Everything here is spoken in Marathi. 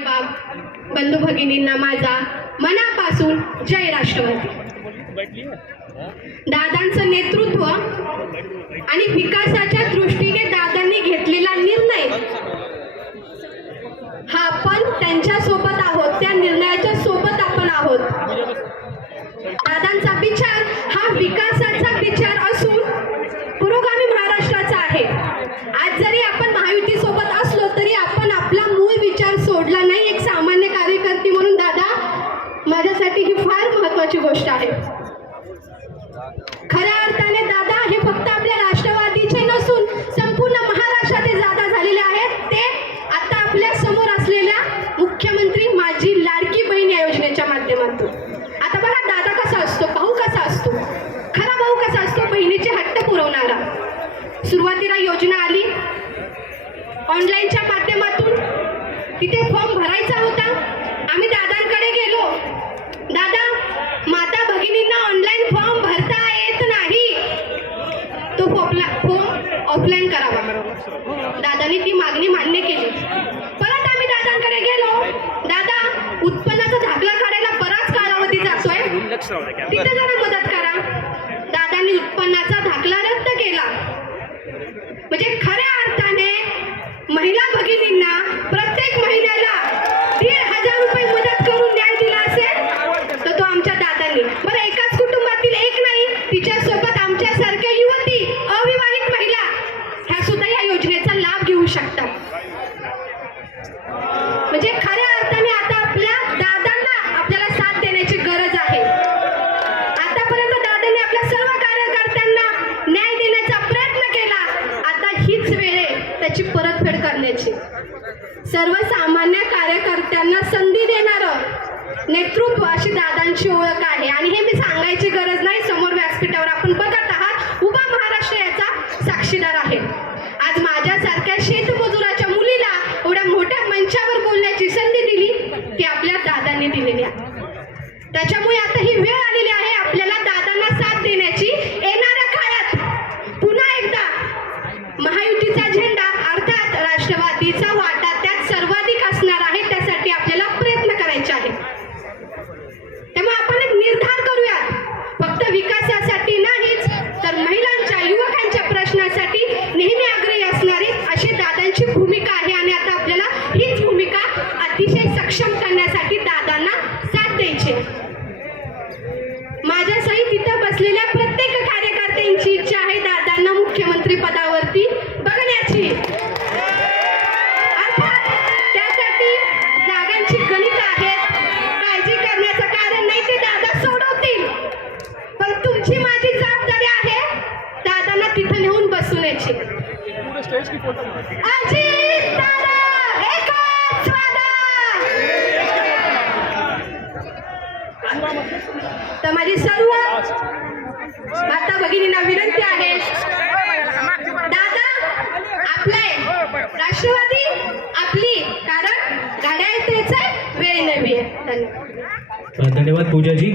बाब बंधू भगिनींना माझा मनापासून जय राष्ट्रवादी दादांचं नेतृत्व आणि विकासाच्या दृष्टीने दादांनी घेतलेला निर्णय. हा आपण त्यांच्यासोबत आहोत त्या निर्णयाच्या सोबत आपण आहोत. दादांचा विचार हा विकासाचा ही फार महत्वाची गोष्ट आहे. खऱ्या अर्थाने दादा हे फक्त आपल्या राष्ट्रवादीचे नसून संपूर्ण महाराष्ट्राचे दादा झालेले आहेत. ते आता आपल्यासमोर असलेल्या मुख्यमंत्री माझी लाडकी बहीण या योजनेच्या माध्यमातून. आता बघा दादा कसा असतो भाऊ कसा असतो? खरा भाऊ कसा असतो? बहिणीचे हट्ट पुरवणारा. सुरुवातीला योजना आली. ऑनलाईनच्या माध्यमातून तिथे फॉर्म भरायचा होता. आम्ही दादा दादा माता भगिनींना ऑनलाईन फॉर्म भरता येत नाही. तो फॉर्मला फॉर्म ऑफलाईन करावा. दादाने ती मागणी मान्य केली. परत आम्ही दादांकडे गेलो. दादा उत्पन्नाचा दाखला काढायला बराच कालावधी जातोय. तिथे जरा मदत करा. दादांनी उत्पन्नाचा दाखला रद्द केला. म्हणजे खरे अर्थाने महिला भगिनींना प्रत्येक महिन्याला दीड हजार रुपये मदत करून न्याय दिला असेल तर तो आमच्या दादांनी बरं एकाच कुटुंबातील एक नाही तिच्यासोबत आमच्यासारख्या युवती अविवाहित महिला ह्या सुद्धा या योजनेचा लाभ घेऊ शकतात म्हणजे खऱ्या अर्थाने आता आपल्या दादांना आपल्याला साथ देण्याची गरज आहे आतापर्यंत दादांनी आपल्या सर्व कार्यकर्त्यांना न्याय देण्याचा प्रयत्न केला आता हीच वेळ आहे त्याची परतफेड करण्याची सर्वसामान्य कार्यकर्त्यांना संधी देणारं नेतृत्व अशी दादांची ओळख आहे. आणि हे मी सांगायची गरज नाही समोर व्यासपीठावर आपण बघत आहात. उभा महाराष्ट्र याचा साक्षीदार आहे. आज माझ्यासारख्या शेतमजुराच्या मुलीला एवढ्या मोठ्या मंचावर बोलण्याची संधी दिली ती आपल्या दादांनी दिलेली आहे. त्याच्यामुळे आता ही वेळ आलेली आहे आपल्याला दादांना साथ देण्याची. येणाऱ्या काळात पुन्हा एकदा महायुतीचा झेंडा अर्थात राष्ट्रवादीचा वाटा मुख्यमंत्री पदावरती बघण्याची. अर्थात त्यासाठी जागांची गणित आहेत काळजी करण्याचं कारण नाही ते दादा सोडवतील. पण तुमची माझी जबाबदारी आहे दादांना तिथं नेऊन बसवण्याची. अजित दादा एकच तर माझी सर्व माता भगिनींना विनंती आहे दादा आपले राष्ट्रवादी आपली कारण गाड्या येतेच वेळ नवी आहे धन्यवाद. धन्यवाद पूजाजी.